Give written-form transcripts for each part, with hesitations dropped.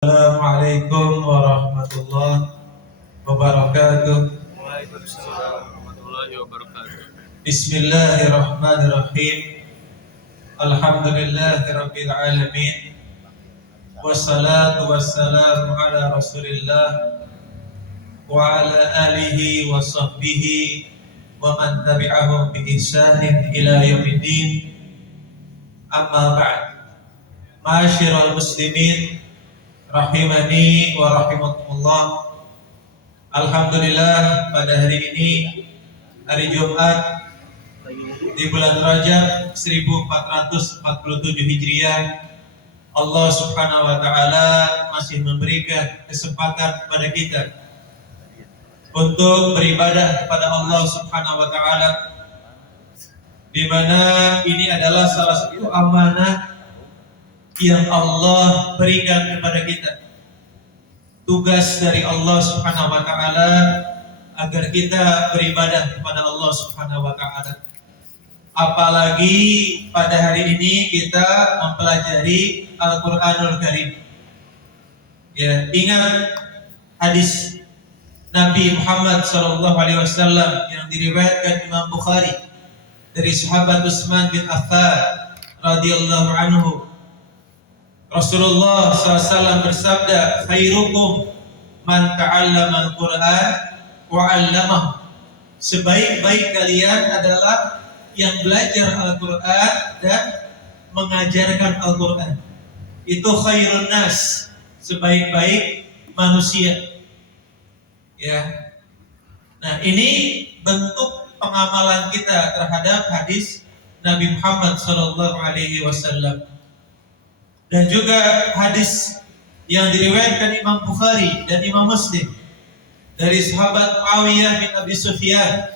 Assalamualaikum warahmatullahi wabarakatuh. Waalaikumsalam warahmatullahi wabarakatuh. Bismillahirrahmanirrahim. Alhamdulillahirabbil alamin. Wassalatu wassalamu ala Rasulillah wa ala alihi wa sahbihi wa man tabi'ahum bi ihsanin ila yaumiddin. Amma ba'd. Ma'asyiral muslimin rahimani wa rahimakumullah. Alhamdulillah, pada hari ini, hari Jumat di bulan Rajab 1447 Hijriah, Allah Subhanahu wa taala masih memberikan kesempatan kepada kita untuk beribadah kepada Allah Subhanahu wa taala, di mana ini adalah salah satu amanah yang Allah berikan kepada kita. Tugas dari Allah Subhanahu wa taala agar kita beribadah kepada Allah Subhanahu wa taala. Apalagi pada hari ini kita mempelajari Al-Qur'anul Karim. Ya, ingat hadis Nabi Muhammad SAW yang diriwayatkan Imam Bukhari dari sahabat Utsman bin Affan radhiyallahu anhu. Rasulullah SAW bersabda, khairukum man ta'allama al-Quran wa 'allamahu. Sebaik-baik kalian adalah yang belajar Al-Quran dan mengajarkan Al-Quran. Itu khairun nas, sebaik-baik manusia. Ya. Nah, ini bentuk pengamalan kita terhadap hadis Nabi Muhammad SAW. Dan juga hadis yang diriwayatkan Imam Bukhari dan Imam Muslim dari sahabat Muawiyah bin Abi Sufyan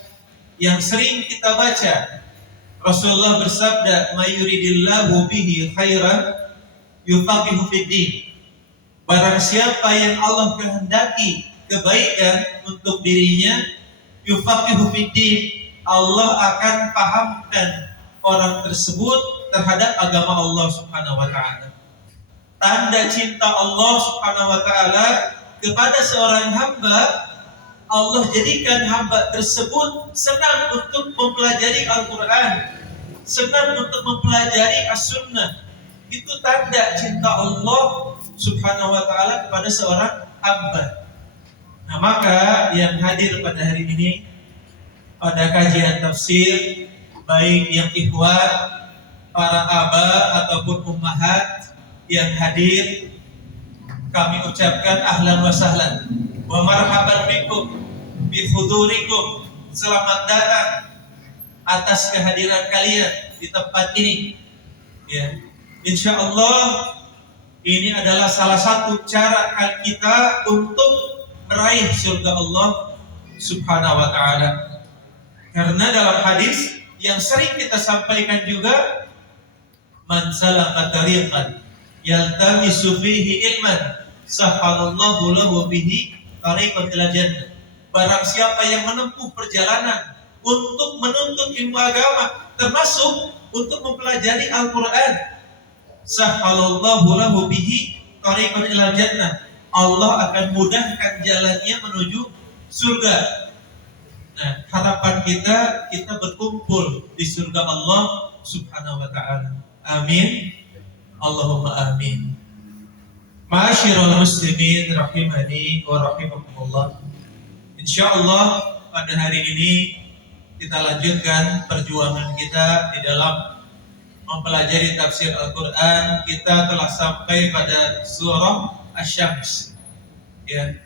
yang sering kita baca. Rasulullah bersabda, "May yuridillahu bihi khairan yufaqihu fid din." Barang siapa yang Allah kehendaki kebaikan untuk dirinya, yufaqihu fid din, Allah akan pahamkan orang tersebut terhadap agama Allah Subhanahu wa taala. Tanda cinta Allah Subhanahu wa taala kepada seorang hamba, Allah jadikan hamba tersebut senang untuk mempelajari Al-Quran, senang untuk mempelajari As-Sunnah. Itu tanda cinta Allah Subhanahu wa taala kepada seorang hamba. Nah, maka yang hadir pada hari ini pada kajian tafsir, baik yang ikhwan, para aba ataupun ummahat yang hadir, kami ucapkan ahlan wa sahlan wa marhaban bikum bi hudurikum. Selamat datang atas kehadiran kalian di tempat ini. Ya, insyaallah ini adalah salah satu cara kita untuk meraih surga Allah Subhanahu wa taala. Karena dalam hadis yang sering kita sampaikan juga, man salaka tariqan yaltamisu fihi ilman sahalallahu lahu bihi tariqan ila jannah. Barang siapa yang menempuh perjalanan untuk menuntut ilmu agama, termasuk untuk mempelajari Al-Quran, sahalallahu lahu bihi tariqan ila jannah, Allah akan mudahkan jalannya menuju surga. Nah, harapan kita berkumpul di surga Allah Subhanahu wa taala. Amin. Allahumma amin. Ma'asyiral muslimin rahimani wa rahimakumullah. Insyaallah pada hari ini kita lanjutkan perjuangan kita di dalam mempelajari tafsir Al-Qur'an. Kita telah sampai pada surah Asy-Syams. Ya.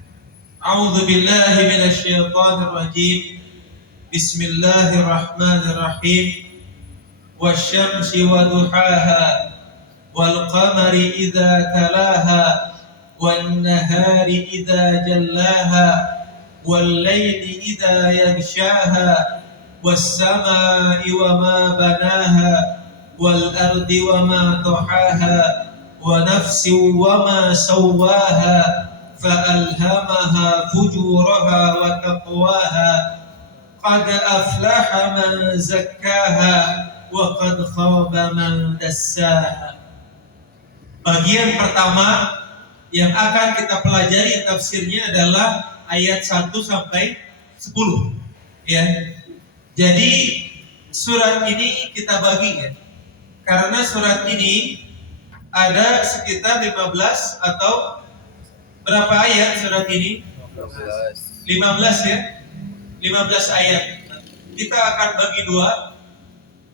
A'udzu billahi minasyaitonir rajim. Bismillahirrahmanirrahim. Wasyamsi wa duhaha wal qamari idza talaha wan nahari idza jallaha wal laili idza yaghshaha was samaa'i wa ma banaha wal ardi wa ma tahaha wa nafsin wa ma sawwaha fa alhamaha fujuraha wa taqwaha qad aflaha man zakkaha wa qad khaba man dassaha. Bagian pertama yang akan kita pelajari tafsirnya adalah ayat 1 sampai 10. Ya. Jadi surat ini kita bagi ya. Karena surat ini ada sekitar 15 atau berapa ayat surat ini? 15 ya. 15 ayat. Kita akan bagi dua.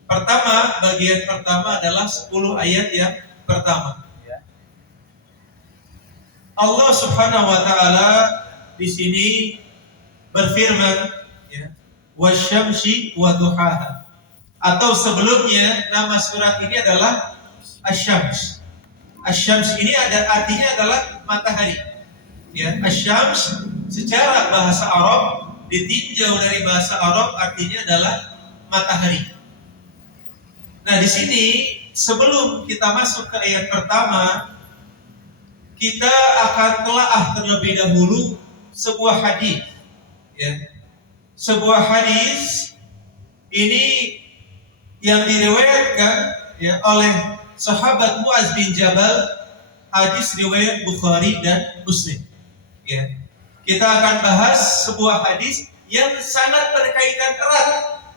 Pertama, bagian pertama adalah 10 ayat yang pertama. Allah Subhanahu wa taala di sini berfirman ya, wasyamsi wa duhaha. Atau sebelumnya nama surat ini adalah Asy-Syams. Asy-Syams ini ada artinya adalah matahari. Ya, Asy-Syams secara bahasa Arab ditinjau dari bahasa Arab artinya adalah matahari. Nah, di sini sebelum kita masuk ke ayat pertama, kita akan telaah terlebih dahulu sebuah hadis. Ya. Sebuah hadis ini yang diriwayatkan ya oleh sahabat Muaz bin Jabal, hadis riwayat Bukhari dan Muslim. Ya. Kita akan bahas sebuah hadis yang sangat berkaitan erat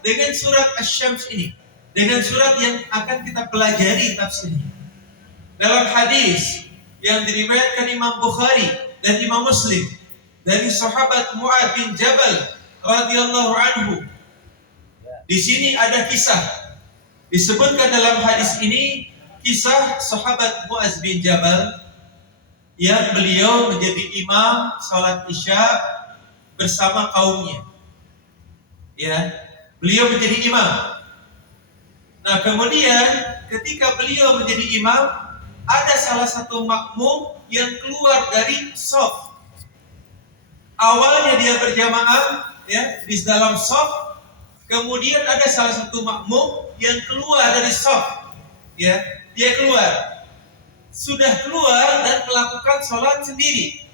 dengan surat Asy-Syams ini, dengan surat yang akan kita pelajari tafsirnya. Dalam hadis yang diriwayatkan Imam Bukhari dan Imam Muslim dari sahabat Muaz bin Jabal radhiyallahu anhu, di sini ada kisah disebutkan dalam hadis ini, kisah sahabat Muaz bin Jabal yang beliau menjadi imam salat Isya bersama kaumnya. Ya, beliau menjadi imam. Nah, kemudian ketika beliau menjadi imam, ada salah satu makmum yang keluar dari shaf. Awalnya dia berjamaah ya di dalam shaf, kemudian ada salah satu makmum yang keluar dari shaf. Ya, dia keluar. Sudah keluar dan melakukan sholat sendiri.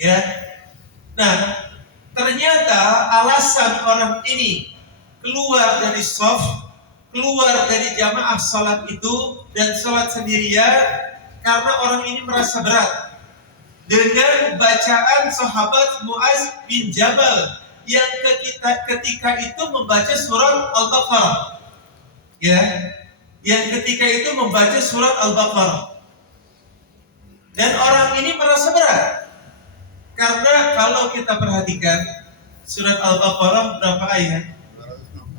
Ya. Nah, ternyata alasan orang ini keluar dari shaf, keluar dari jamaah sholat itu dan sholat sendirian karena orang ini merasa berat dengan bacaan sahabat Muaz bin Jabal yang ketika itu membaca surat Al-Baqarah. Ya. Yang ketika itu membaca surat Al-Baqarah. Dan orang ini merasa berat. Karena kalau kita perhatikan surat Al-Baqarah berapa ayat?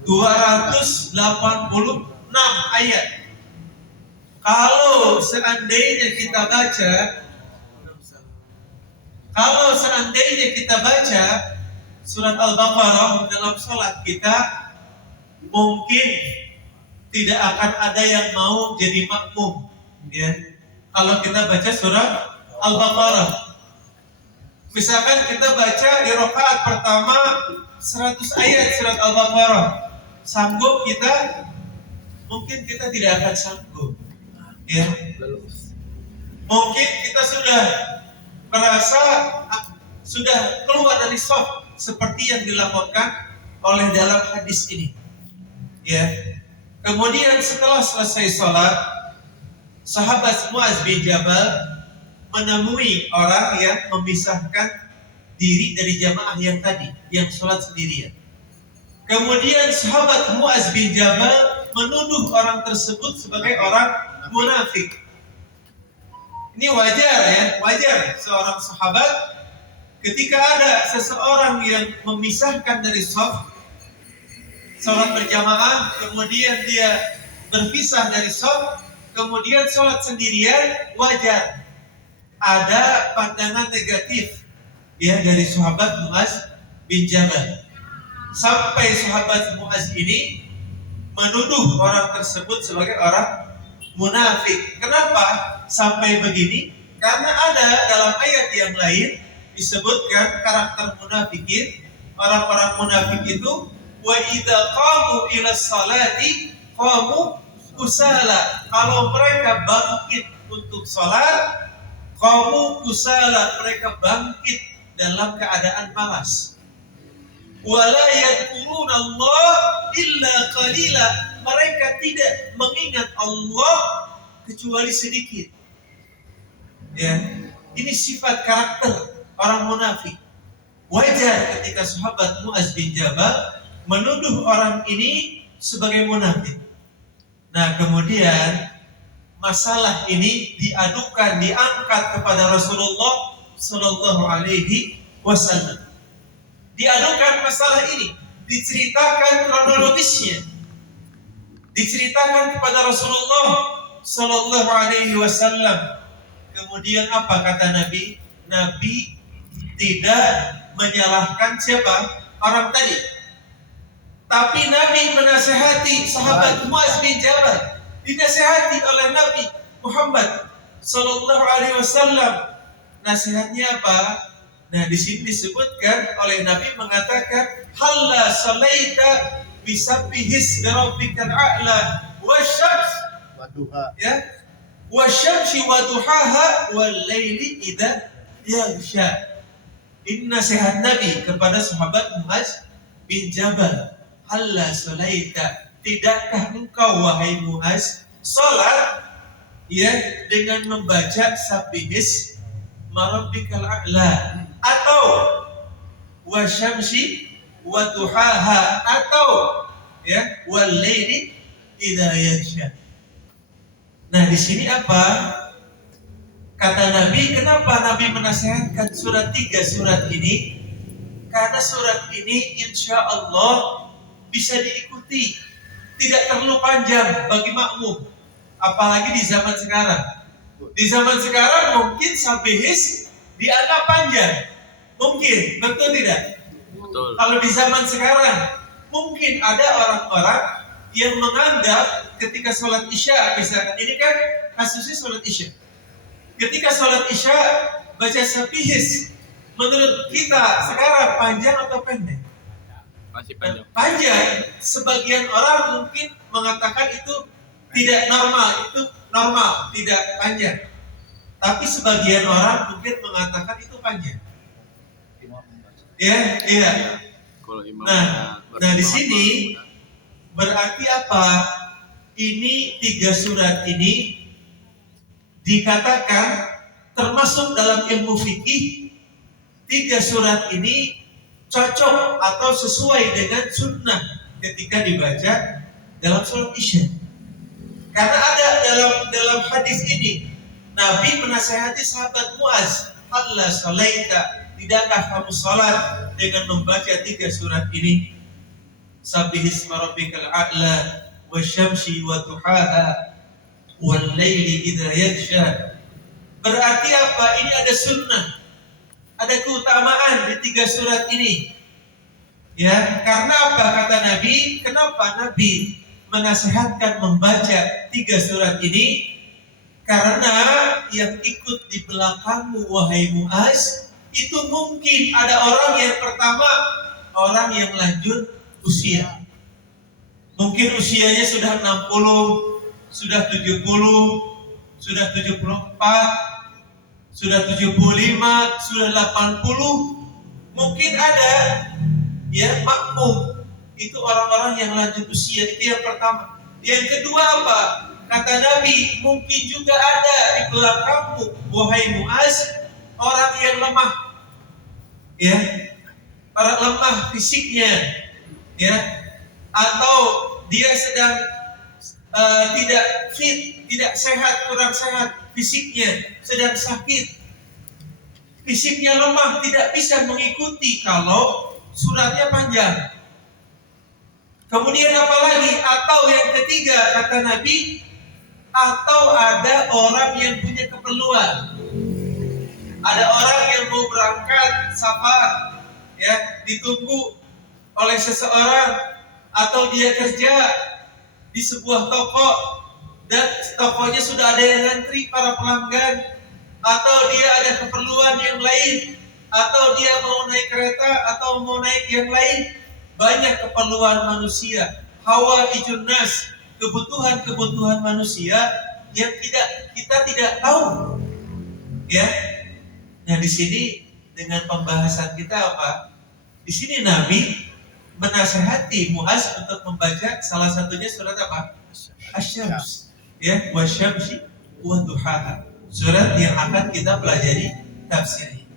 286 ayat. Kalau seandainya kita baca surat Al-Baqarah dalam sholat kita, mungkin tidak akan ada yang mau jadi makmum, ya. Kalau kita baca surat Al-Baqarah, misalkan kita baca di rakaat pertama 100 ayat surat Al-Baqarah, sanggup kita? Mungkin kita tidak akan sanggup, ya. Mungkin kita sudah merasa sudah keluar dari shaf seperti yang dilakukan oleh dalam hadis ini, ya. Kemudian setelah selesai sholat, sahabat Muaz bin Jabal menemui orang yang memisahkan diri dari jamaah yang tadi, yang sholat sendirian. Kemudian sahabat Muaz bin Jabal menuduh orang tersebut sebagai orang munafik. Ini wajar ya, wajar seorang sahabat ketika ada seseorang yang memisahkan dari shaf, sholat berjamaah, kemudian dia berpisah dari shaf, kemudian sholat sendirian, wajar ada pandangan negatif ya dari sahabat Muaz bin Jabal. Sampai sahabat Muaz ini menuduh orang tersebut sebagai orang munafik. Kenapa sampai begini? Karena ada dalam ayat yang lain disebutkan karakter munafikin. Orang-orang munafik itu wa idza qamu ila salati qamu kusala. Kalau mereka bangkit untuk salat, qamu kusala, mereka bangkit dalam keadaan malas. Wala yadhkuruna Allah illa qalila, mereka tidak mengingat Allah kecuali sedikit. Ya. Ini sifat karakter orang munafik. Wajar ketika sahabat Muaz bin Jabal menuduh orang ini sebagai munafik. Nah, kemudian masalah ini diadukan, diangkat kepada Rasulullah Sallallahu Alaihi Wasallam. Diadukan masalah ini, diceritakan kronologisnya, diceritakan kepada Rasulullah Sallallahu Alaihi Wasallam. Kemudian apa kata Nabi? Nabi tidak menyalahkan siapa? Orang tadi. Tapi Nabi menasihati sahabat Muaz bin Jabal, dinasihati oleh Nabi Muhammad Sallallahu Alaihi Wasallam. Nasihatnya apa? Nah, di sini disebutkan oleh Nabi mengatakan, "Halla salaita bisabbihis birabbikal a'la wasyams Waduha. ya wasyamsi waduhaha wal laili idza yaghsha." Ini nasihat Nabi kepada sahabat Muaz bin Jabal. Halla salaita, tidakkah engkau wahai Muaz salat ya dengan membaca sabbihis marabbikal a'la atau wasyamsi waduhaha atau ya wal laili idza yaghsha. Nah, di sini apa? Kata Nabi, kenapa Nabi menasihatkan surat 3 surat ini? Karena surat ini insya Allah bisa diikuti, tidak terlalu panjang bagi makmum, apalagi di zaman sekarang. Di zaman sekarang mungkin sabbihis dianggap panjang, mungkin, betul tidak? Betul. Kalau di zaman sekarang mungkin ada orang-orang yang menganggap ketika sholat isya, misalkan ini kan kasusnya sholat isya. Ketika sholat isya baca sabbihis, menurut kita sekarang panjang atau pendek? Masih panjang. Panjang. Sebagian orang mungkin mengatakan itu tidak normal, itu normal, tidak panjang. Tapi sebagian orang mungkin mengatakan itu panjang. Ya, iya. Kalau imam Nah, di sini berarti apa? Ini 3 surat ini dikatakan termasuk dalam ilmu fikih. 3 surat ini cocok atau sesuai dengan sunnah ketika dibaca dalam sholat isya. Karena ada dalam hadis ini Nabi menasihati sahabat Muaz, "Halla salaita, tidakkah kamu salat dengan membaca 3 surat ini? Sabbihis marabbikal a'la wasyamsi waduhaha wal laili idza yaghsha." Berarti apa? Ini ada sunnah, ada keutamaan di 3 surat ini. Ya, karena apa kata Nabi? Kenapa Nabi menasihatkan membaca 3 surat ini? Karena yang ikut di belakangmu wahai Muaz, itu mungkin ada orang yang pertama, orang yang lanjut usia. Mungkin usianya sudah 60, sudah 70, sudah 74, sudah 75, sudah 80. Mungkin ada ya makmum, itu orang-orang yang lanjut usia, itu yang pertama. Yang kedua apa? Kata Nabi, mungkin juga ada di belakangmu wahai Muaz orang yang lemah, ya, orang lemah fisiknya, ya, atau dia sedang tidak fit, tidak sehat, kurang sehat fisiknya, sedang sakit, fisiknya lemah, tidak bisa mengikuti kalau suratnya panjang. Kemudian apa lagi? Atau yang ketiga kata Nabi, atau ada orang yang punya keperluan. Ada orang yang mau berangkat safar, ya, ditunggu oleh seseorang, atau dia kerja di sebuah toko dan tokonya sudah ada yang ngantri para pelanggan, atau dia ada keperluan yang lain, atau dia mau naik kereta atau mau naik yang lain. Banyak keperluan manusia, hawa ijunnas, kebutuhan-kebutuhan manusia yang kita tidak tahu. Ya. Nah, di sini dengan pembahasan kita apa? Di sini Nabi menasihati Muaz untuk membaca salah satunya surat apa? Asy-Syams. Ya, wasyamsi wa duhaha. Surat yang akan kita pelajari tafsirnya.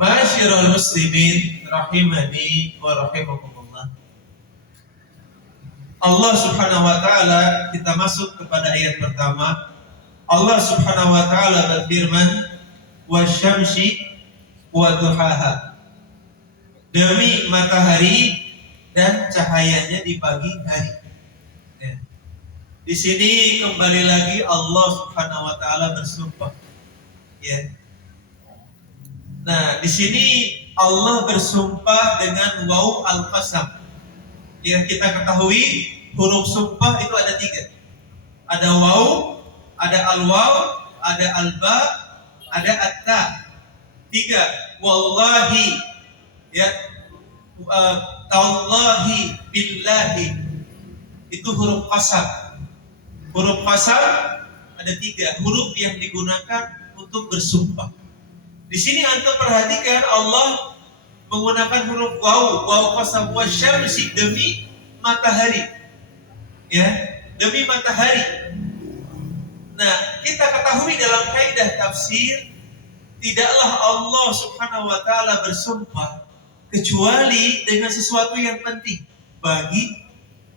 Ma'asyiral muslimin rahimani wa rahimakumullah. Allah Subhanahu wa taala, kita masuk kepada ayat pertama. Allah Subhanahu wa taala berfirman, wasyamsi wa duhaha. Demi matahari dan cahayanya di pagi hari. Ya. Di sini kembali lagi Allah Subhanahu wa taala bersumpah. Ya. Nah, di sini Allah bersumpah dengan waw al-qasam. Yang kita ketahui huruf sumpah itu ada 3. Ada waw, ada al-waw, ada al-ba, ada at-ta. 3. Wallahi, ya, tallahi, billahi. Itu huruf qasam. Huruf qasam ada 3 huruf yang digunakan untuk bersumpah. Di sini antum perhatikan Allah menggunakan huruf waw qasam wa syamsi, demi matahari. Ya, demi matahari. Nah, kita ketahui dalam kaidah tafsir, tidaklah Allah Subhanahu wa taala bersumpah kecuali dengan sesuatu yang penting bagi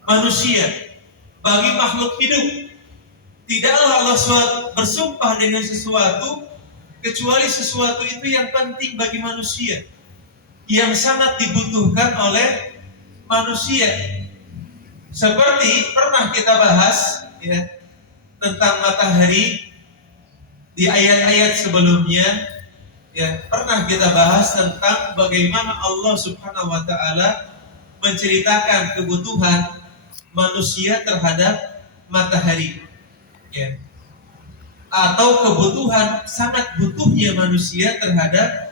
manusia, bagi makhluk hidup. Tidaklah Allah bersumpah dengan sesuatu kecuali sesuatu itu yang penting bagi manusia, yang sangat dibutuhkan oleh manusia. Seperti pernah kita bahas, ya, tentang matahari di ayat-ayat sebelumnya. Ya, pernah kita bahas tentang bagaimana Allah Subhanahu wa taala menceritakan kebutuhan manusia terhadap matahari. Ya. Atau kebutuhan, sangat butuhnya manusia terhadap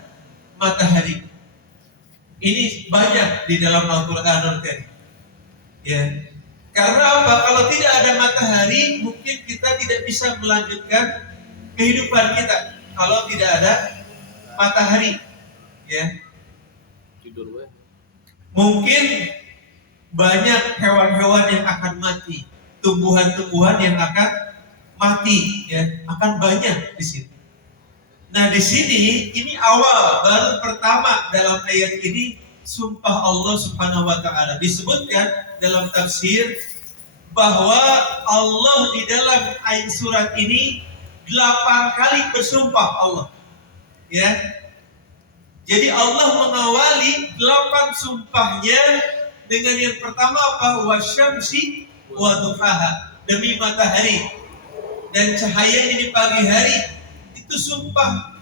matahari. Ini banyak di dalam Al-Qur'anul Karim. Ya. Karena apa? Kalau tidak ada matahari, mungkin kita tidak bisa melanjutkan kehidupan kita kalau tidak ada matahari. Ya. Tidur we. Mungkin banyak hewan-hewan yang akan mati, tumbuhan-tumbuhan yang akan mati, ya, akan banyak di sini. Nah, di sini ini awal, baru pertama dalam ayat ini sumpah Allah Subhanahu wa taala. Disebutkan dalam tafsir bahwa Allah di dalam ayat surat ini 8 kali bersumpah Allah. Ya. Jadi Allah mengawali 8 sumpahnya dengan yang pertama apa? Wasyamsi wa duhaha, demi matahari dan cahayanya di pagi hari. Itu sumpah.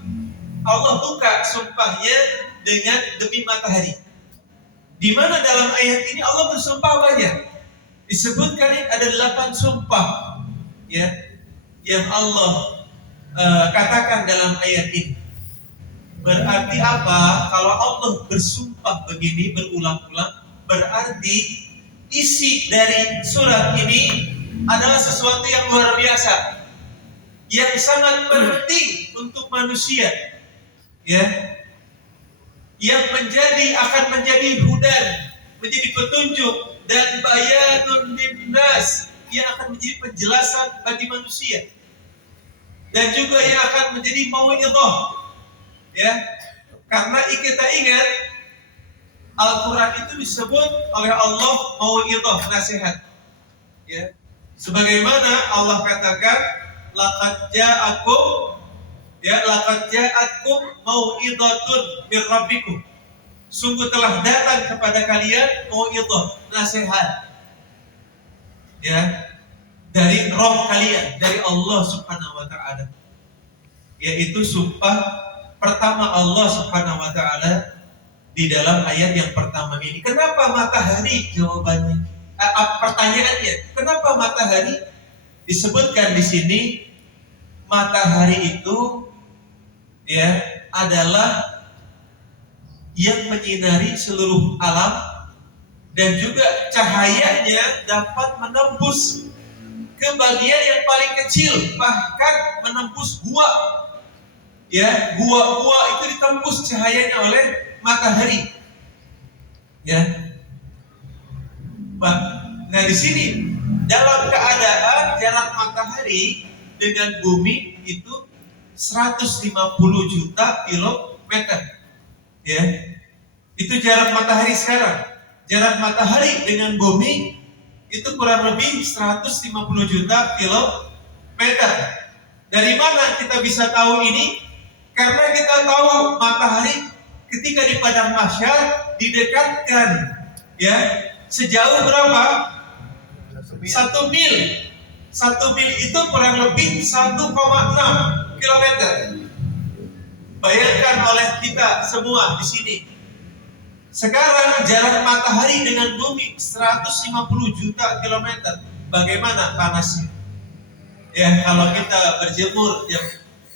Allah buka sumpahnya dengan demi matahari. Di mana dalam ayat ini Allah bersumpah banyak. Disebutkan ada 8 sumpah, ya, yang Allah katakan dalam ayat ini. Berarti apa? Kalau Allah bersumpah begini berulang-ulang, berarti isi dari surat ini adalah sesuatu yang luar biasa, yang sangat penting untuk manusia, ya, yang akan menjadi hudan, menjadi petunjuk, dan bayanun linnas, yang akan menjadi penjelasan bagi manusia, dan juga yang akan menjadi mau'izah, ya. Karena kita ingat Al-Quran itu disebut oleh Allah mau'izah, nasihat, ya. Sebagaimana Allah katakan, laqad ja'akum mau'izatun min rabbikum. Sungguh telah datang kepada kalian mau'izah, nasihat, ya, dari Rabb kalian, dari Allah Subhanahu wa taala. Yaitu sumpah pertama Allah Subhanahu wa taala di dalam ayat yang pertama ini. Kenapa matahari? Jawabannya, pertanyaannya, kenapa matahari? Disebutkan di sini matahari itu, ya, adalah yang menyinari seluruh alam, dan juga cahayanya dapat menembus ke bagian yang paling kecil, bahkan menembus gua. Ya, gua-gua itu ditembus cahayanya oleh matahari. Ya. Nah, di sini dalam keadaan jarak matahari dengan bumi itu 150 juta kilometer. Ya. Itu jarak matahari sekarang. Jarak matahari dengan bumi itu kurang lebih 150 juta kilometer. Dari mana kita bisa tahu ini? Karena kita tahu matahari ketika di padang mahsyar didekatkan, ya, sejauh berapa? 1 mil. 1 mil itu kurang lebih 1,6 kilometer. Bayangkan oleh kita semua di sini. Sekarang jarak matahari dengan bumi 150 juta kilometer. Bagaimana panasnya? Ya, kalau kita berjemur jam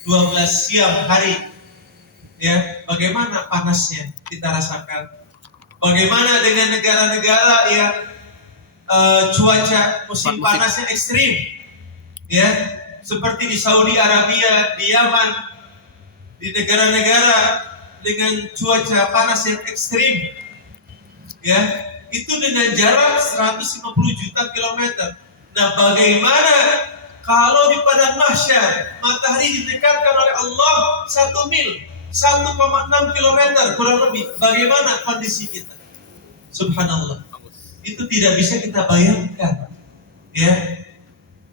12 siang hari, ya, bagaimana panasnya kita rasakan? Bagaimana dengan negara-negara yang cuaca musim panasnya ekstrim, ya, seperti di Saudi Arabia, di Yaman, di negara-negara dengan cuaca panas yang ekstrim, ya, itu dengan jarak 150 juta kilometer. Nah, bagaimana kalau di padang mahsyar matahari didekatkan oleh Allah 1 mil, 1,6 kilometer kurang lebih? Bagaimana kondisi kita? Subhanallah. Itu tidak bisa kita bayangkan, ya.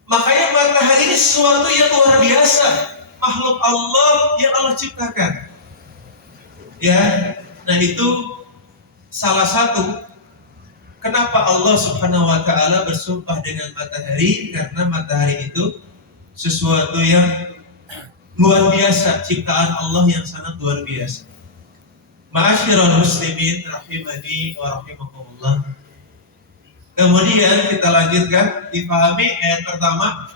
Makanya matahari ini sesuatu yang luar biasa, makhluk Allah yang Allah ciptakan, ya. Nah, itu salah satu kenapa Allah Subhanahu wa taala bersumpah dengan matahari, karena matahari itu sesuatu yang luar biasa, ciptaan Allah yang sangat luar biasa. Ma'asyiral muslimin rahimani wa rahimakumullah. Kemudian kita lanjutkan, dipahami ayat pertama,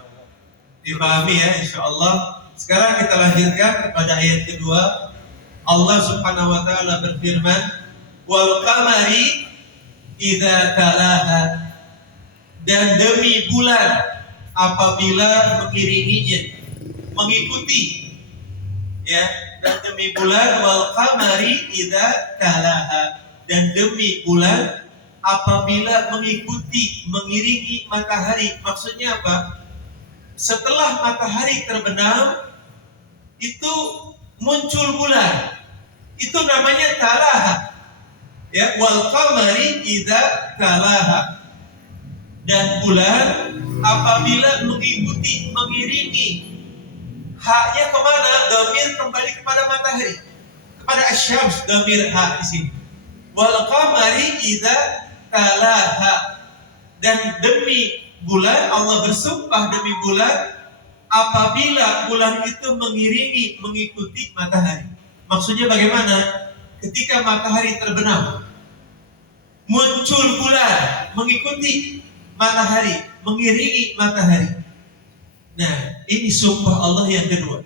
dipahami ya insyaallah. Sekarang kita lanjutkan kepada ayat kedua. Allah Subhanahu wa taala berfirman, "Wal qamari idza talaha," dan demi bulan apabila mengiringinya, mengikuti, ya, dan demi bulan, wal qamari idza talaha, dan demi bulan apabila mengikuti, mengiringi matahari. Maksudnya apa? Setelah matahari terbenam, itu muncul bulan. Itu namanya talaha. Ya, wal qamari idza talaha. Dan bulan apabila mengikuti, mengiringi. Haknya kemana? Dhamir kembali kepada matahari, kepada asyams. Dhamir hak di sini. Wal qamari idza talaha, dan demi bulan, Allah bersumpah demi bulan apabila bulan itu mengiringi, mengikuti matahari. Maksudnya bagaimana? Ketika matahari terbenam, muncul bulan mengikuti matahari, mengiringi matahari. Nah, ini sumpah Allah yang kedua.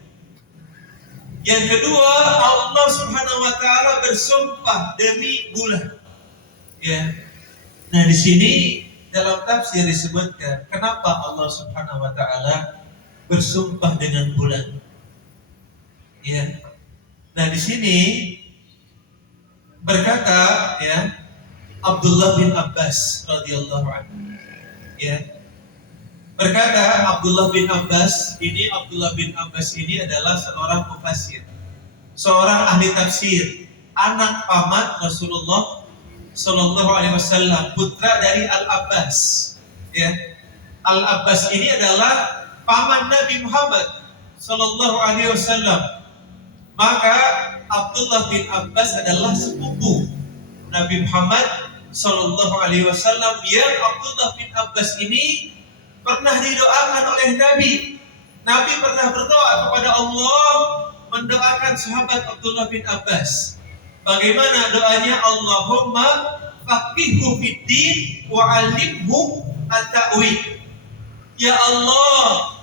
Yang kedua, Allah Subhanahu wa taala bersumpah demi bulan. Ya. Nah, di sini dalam tafsir disebutkan kenapa Allah Subhanahu wa taala bersumpah dengan bulan. Ya. Nah, di sini berkata, ya, Abdullah bin Abbas radhiyallahu anhu. Ya. Berkata Abdullah bin Abbas ini adalah seorang mufassir, seorang ahli tafsir, anak paman Rasulullah Sallallahu Alaihi Wasallam, putra dari Al-Abbas. Ya, Al-Abbas ini adalah paman Nabi Muhammad Sallallahu Alaihi Wasallam. Maka Abdullah bin Abbas adalah sepupu Nabi Muhammad Sallallahu Alaihi Wasallam, yang Abdullah bin Abbas ini pernah didoakan oleh Nabi. Nabi pernah berdoa kepada Allah, mendoakan sahabat Abdullah bin Abbas. Bagaimana doanya? Allahumma faqihhu fiddin wa 'allimhu at-ta'wil. Ya Allah,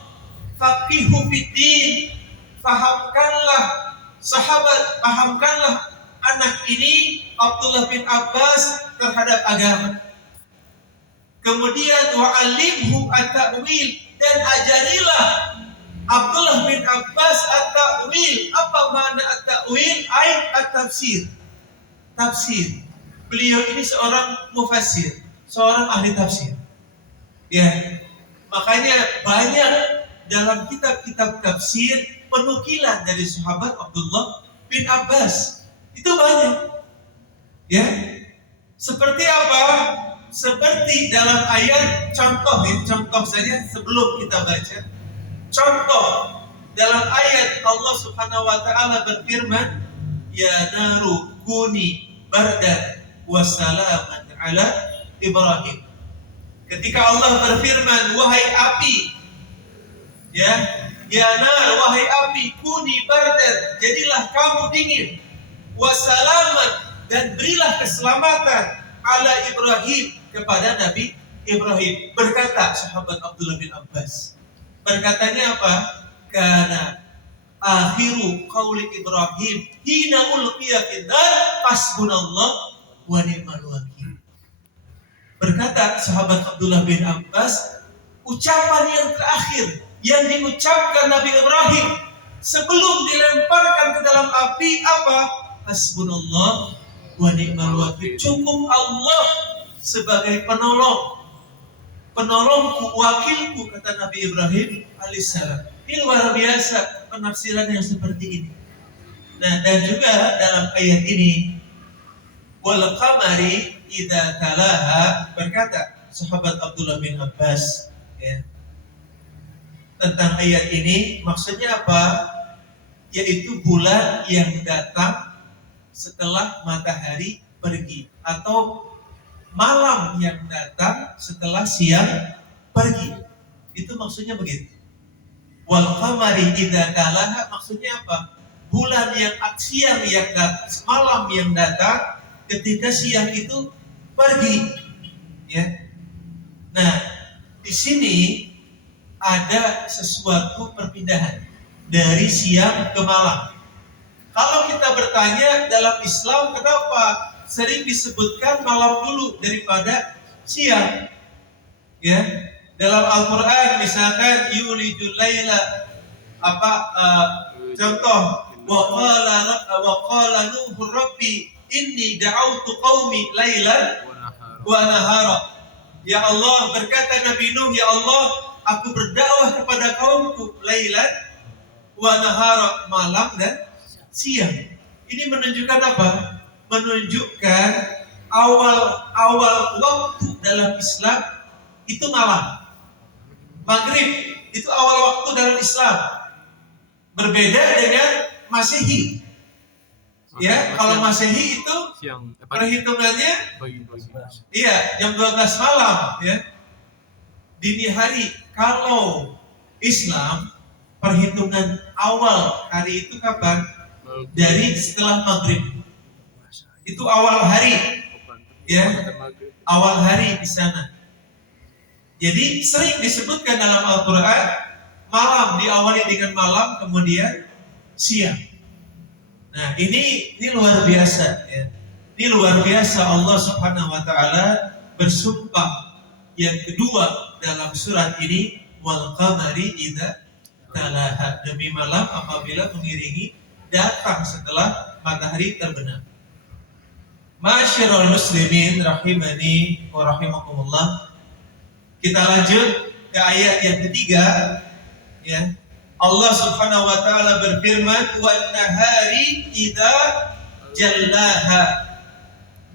faqihhu fiddin, fahamkanlah sahabat, pahamkanlah anak ini Abdullah bin Abbas terhadap agama. Kemudian wa 'allimhu at-ta'wil, dan ajarilah Abdullah bin Abbas at-ta'wil. Apa makna at-ta'wil? Ayat at-tafsir. Tafsir. Beliau ini seorang mufassir, seorang ahli tafsir. Ya. Makanya banyak dalam kitab-kitab tafsir penukilan dari sahabat Abdullah bin Abbas. Itu banyak. Ya. Seperti apa? Seperti dalam ayat contoh saja sebelum kita baca. Contoh dalam ayat Allah Subhanahu wa taala berfirman, "Ya naru kuni bardan wa salaman ala Ibrahim." Ketika Allah berfirman, "Wahai api, ya nar, wahai api, kuni bardan, jadilah kamu dingin, wasalaman, dan berilah keselamatan ala Ibrahim, kepada Nabi Ibrahim." Berkata sahabat Abdullah bin Abbas, berkatanya apa? Karena akhiru qauli Ibrahim hina ulqiya finnar hasbunallah wa ni'mal wakil. Berkata sahabat Abdullah bin Abbas, ucapan yang terakhir yang diucapkan Nabi Ibrahim sebelum dilemparkan ke dalam api apa? Hasbunallah wa ni'mal wakil. Cukup Allah sebagai penolongku, wakilku, kata Nabi Ibrahim alaihissalam. Ini luar biasa penafsiran yang seperti ini. Nah, dan juga dalam ayat ini, wal qamari idza talaha, berkata sahabat Abdullah bin Abbas, tentang ayat ini maksudnya apa? Yaitu bulan yang datang setelah matahari pergi, atau malam yang datang setelah siang pergi. Itu maksudnya begitu. Wal qamari idza talaha maksudnya apa? Bulan yang siang yang datang, malam yang datang ketika siang itu pergi. Ya. Nah, di sini ada sesuatu perpindahan dari siang ke malam. Kalau kita bertanya dalam Islam, kenapa sering disebutkan malam dulu daripada siang? Ya, dalam Al-Quran misalkan yulijul laila, contoh, wa qala nuhu rabbi inni da'autu qaumi lailan wa nahara. Ya Allah, berkata Nabi Nuh, ya Allah, aku berdakwah kepada kaumku lailan wa nahara, malam dan siang. Ini menunjukkan apa? Menunjukkan awal waktu dalam Islam itu malam. Maghrib itu awal waktu dalam Islam. Berbeda dengan Masehi. Ya, kalau Masehi itu perhitungannya jam 12 malam, ya. Dini hari. Kalau Islam perhitungan awal hari itu kapan? Dari setelah maghrib. Itu awal hari. Ya. Awal hari di sana. Jadi sering disebutkan dalam Al-Quran, malam diawali dengan malam, kemudian siang. Nah, ini luar biasa, ya. Ini luar biasa. Allah Subhanahu wa taala bersumpah yang kedua dalam surat ini, wal qamari idza talaha, demi malam apabila mengiringi datang setelah matahari terbenam. Ma'asyiral muslimin rahimani wa rahimakumullah. Kita lanjut ke ayat yang ketiga, ya. Allah Subhanahu wa taala berfirman, "Wan nahari idza jallaha,"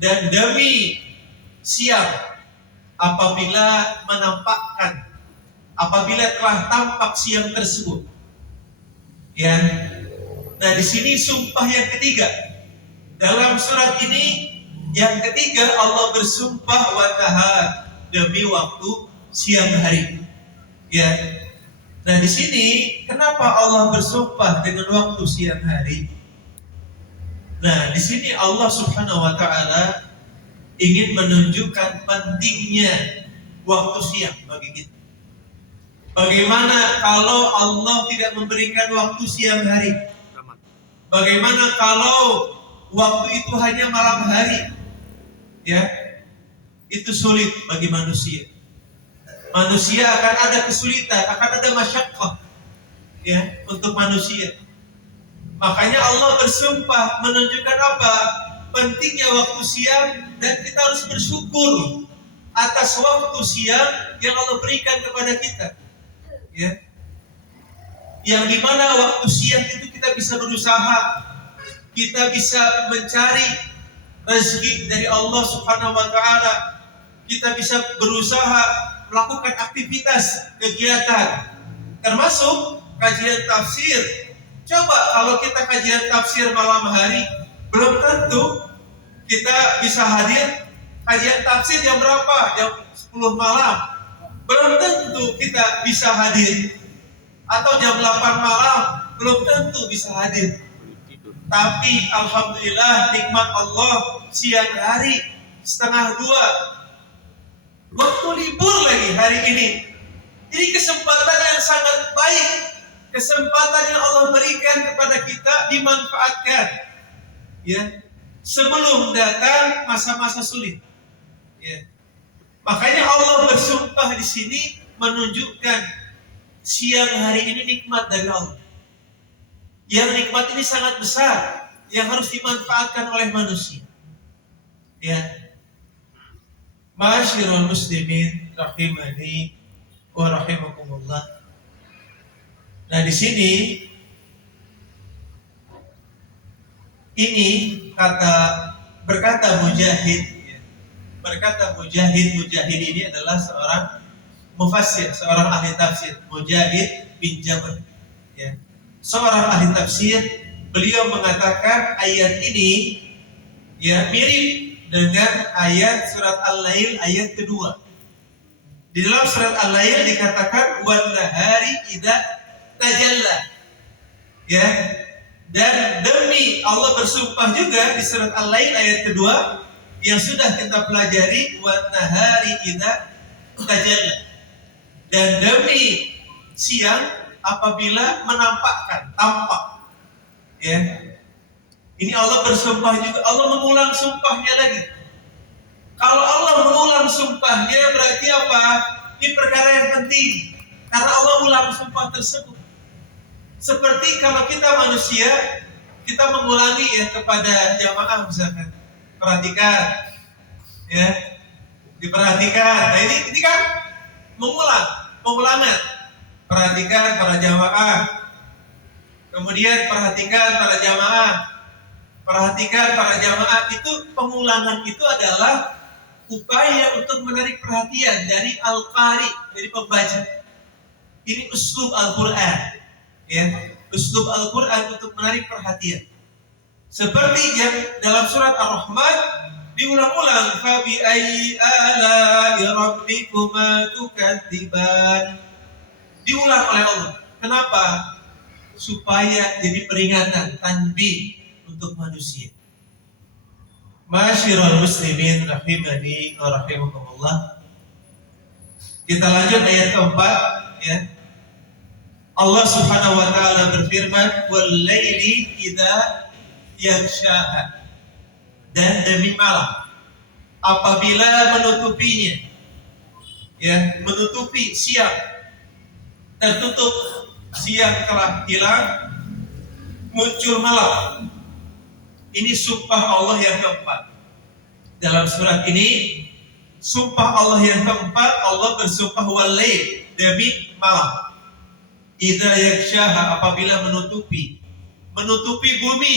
dan demi siang apabila menampakkan, apabila telah tampak siang tersebut. Ya. Nah, di sini sumpah yang ketiga. Dalam surat ini yang ketiga Allah bersumpah wan nahar, demi waktu siang hari. Ya. Nah, di sini kenapa Allah bersumpah dengan waktu siang hari? Nah, di sini Allah Subhanahu wa taala ingin menunjukkan pentingnya waktu siang bagi kita. Bagaimana kalau Allah tidak memberikan waktu siang hari? Bagaimana kalau waktu itu hanya malam hari? Ya. Itu sulit bagi manusia. Manusia akan ada kesulitan, akan ada masyaqqah, ya, untuk manusia. Makanya Allah bersumpah menunjukkan apa? Pentingnya waktu siang, dan kita harus bersyukur atas waktu siang yang Allah berikan kepada kita. Ya. yang dimana waktu siang itu kita bisa berusaha, kita bisa mencari rezeki dari Allah Subhanahu wa taala, kita bisa berusaha melakukan aktivitas kegiatan termasuk kajian tafsir. Coba kalau kita kajian tafsir malam hari, belum tentu kita bisa hadir. Kajian tafsir jam berapa? Jam 10 malam. Belum tentu kita bisa hadir. Atau jam 8 malam, belum tentu bisa hadir. Tapi alhamdulillah nikmat Allah, siang hari setengah 2, waktu libur lagi hari ini. Jadi kesempatan yang sangat baik, kesempatan yang Allah berikan kepada kita dimanfaatkan. Ya, sebelum datang masa-masa sulit. Ya. Makanya Allah bersumpah di sini menunjukkan siang hari ini nikmat dari Allah. Yang nikmat ini sangat besar, yang harus dimanfaatkan oleh manusia. Ya, Ma'asyiral muslimin rahimani wa rahimakumullah. Nah di sini ini berkata Mujahid. Mujahid ini adalah seorang mufassir, seorang ahli tafsir. Mujahid bin Jabr, ya, seorang ahli tafsir. Beliau mengatakan ayat ini ya mirip dengan ayat surat Al-Lail ayat kedua. Di dalam surat Al-Lail dikatakan wan nahari idza tajalla. Ya. Dan demi Allah bersumpah juga di surat Al-Lail ayat kedua yang sudah kita pelajari, wan nahari idza tajalla. Dan demi siang apabila menampakkan, tampak. Ya. Ini Allah bersumpah juga, Allah mengulang sumpahnya lagi. Kalau Allah mengulang sumpahnya berarti apa? Ini perkara yang penting. Karena Allah ulang sumpah tersebut. Seperti kalau kita manusia, kita mengulangi ya kepada jamaah misalkan. Perhatikan, ya, diperhatikan. Nah ini kan pengulangan. Perhatikan para jamaah. Kemudian perhatikan para jamaah. Perhatikan para jamaah. Itu pengulangan itu adalah upaya untuk menarik perhatian dari al-qari, dari pembaca. Ini uslub Al-Quran, ya, uslub Al-Quran untuk menarik perhatian. Seperti yang dalam surat Ar-Rahman diulang-ulang, fabi ayyi ala'i rabbikuma tukadziban. Diulang oleh Allah. Kenapa? Supaya jadi peringatan, tanbih untuk manusia. Ma'asyiral muslimin rahimani wa rahimakumullah. Kita lanjut ayat keempat, ya. Allah Subhanahu wa taala berfirman, "Wal laili idza yaghshaha." Dan demi malam apabila menutupinya. Ya, menutupi siang. Tertutup, siang telah hilang, muncul malam. Ini sumpah Allah yang keempat. Dalam surat ini, sumpah Allah yang keempat, Allah bersumpah wal lail, demi malam. Idza yaghshaha, apabila menutupi bumi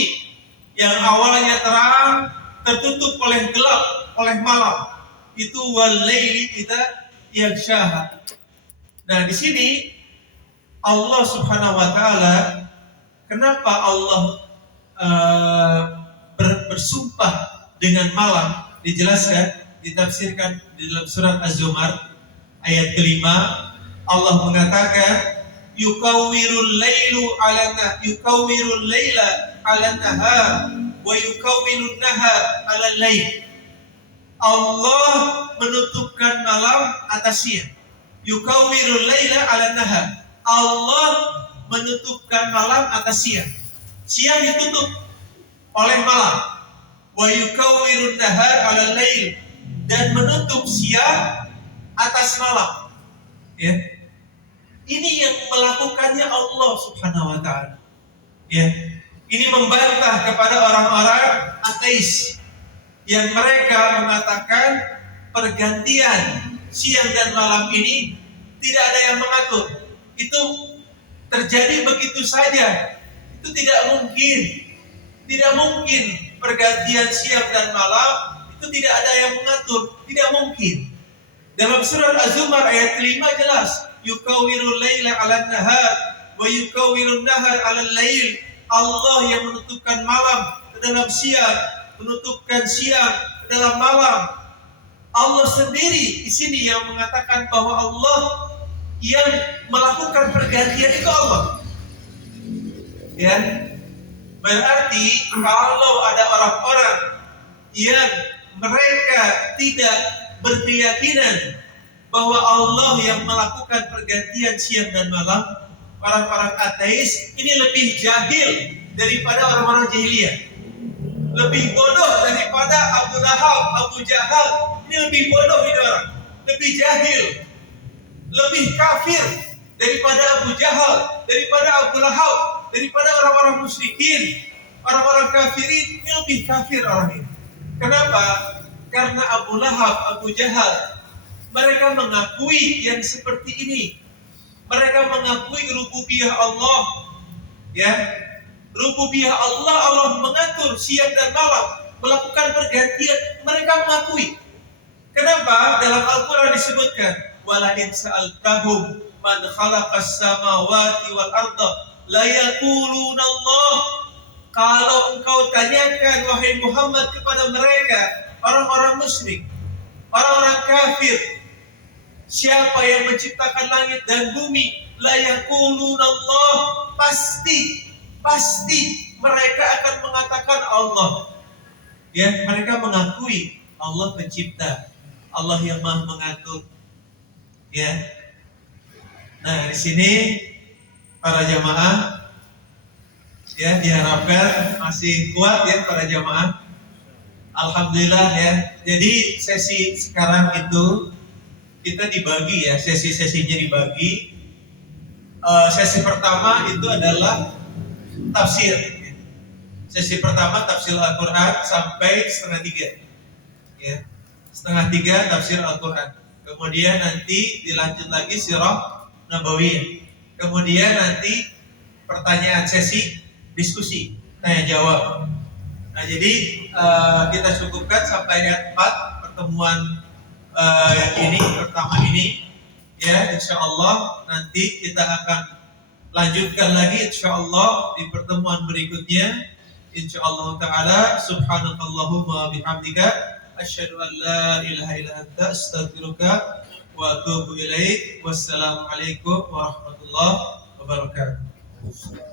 yang awalnya terang tertutup oleh gelap, oleh malam. Itu wal laili idza yaghshaha. Nah, di sini Allah Subhanahu wa taala, kenapa Allah bersumpah dengan malam? Dijelaskan, ditafsirkan di dalam surat Az-Zumar ayat kelima. Allah mengatakan yukawwirul laila 'ala nahar wa yukawwirun nahar 'ala lail. Allah menutupkan malam atas siang. Yukawwirul laila 'ala nahar. Allah menutupkan malam atas siang. Siang ditutup oleh malam. Wa yukawwirun nahar 'ala lail, dan menutup siang atas malam. Ya. Ini yang melakukannya Allah Subhanahu wa taala. Ya. Ini membantah kepada orang-orang ateis yang mereka mengatakan pergantian siang dan malam ini tidak ada yang mengatur. Itu terjadi begitu saja. Itu tidak mungkin. Tidak mungkin pergantian siang dan malam itu tidak ada yang mengatur. Tidak mungkin. Dalam surat Az-Zumar ayat 5 jelas, yukawwirul laila 'alan nahar wa yukawwirun nahar 'alal lail. Allah yang menutupkan malam ke dalam siang, menutupkan siang ke dalam malam. Allah sendiri di sini yang mengatakan bahwa Allah yang melakukan pergantian itu Allah. Ya. Berarti kalau ada orang-orang yang mereka tidak berkeyakinan bahwa Allah yang melakukan pergantian siang dan malam, orang-orang ateis ini lebih jahil daripada orang-orang jahiliyah. Lebih bodoh daripada Abu Lahab, Abu Jahal. Ini lebih bodoh ini orang. Lebih jahil. Lebih kafir daripada Abu Jahal, daripada Abu Lahab, daripada orang-orang musyrikin, orang-orang kafirin. Ini lebih kafir orang ini. Kenapa? Karena Abu Lahab, Abu Jahal, mereka mengakui yang seperti ini. Mereka mengakui rububiyah Allah. Ya, rububiyah Allah, Allah mengatur siang dan malam, melakukan pergantian. Mereka mengakui. Kenapa? Dalam Al-Quran disebutkan, walain sa'altahum man khalaqas samawati wal arda la yaquluna Allah. Kalau engkau tanyakan wahai Muhammad kepada mereka, orang-orang musyrik, orang-orang kafir, siapa yang menciptakan langit dan bumi, la yaquluna Allah, pasti mereka akan mengatakan Allah. Ya, mereka mengakui Allah pencipta, Allah yang Maha mengatur. Ya. Nah, di sini para jamaah ya diharapkan masih kuat ya para jamaah. Alhamdulillah ya. Jadi sesi sekarang itu kita dibagi ya, sesi-sesinya dibagi. Sesi pertama itu adalah tafsir. Sesi pertama tafsir Al-Quran sampai 2:30. Ya. 2:30 tafsir Al-Quran. Kemudian nanti dilanjut lagi sirah Nabawiyah. Kemudian nanti pertanyaan sesi diskusi, tanya jawab. Nah, jadi kita cukupkan sampai ayat 4 pertemuan yang ini pertama ini. Ya, insya Allah nanti kita akan lanjutkan lagi insya Allah di pertemuan berikutnya. Insya Allah Ta'ala. Subhanakallahumma bihamdika asyhadu an la ilaha illa anta astaghfiruka wa atubu ilaik. Wassalamualaikum warahmatullahi wabarakatuh.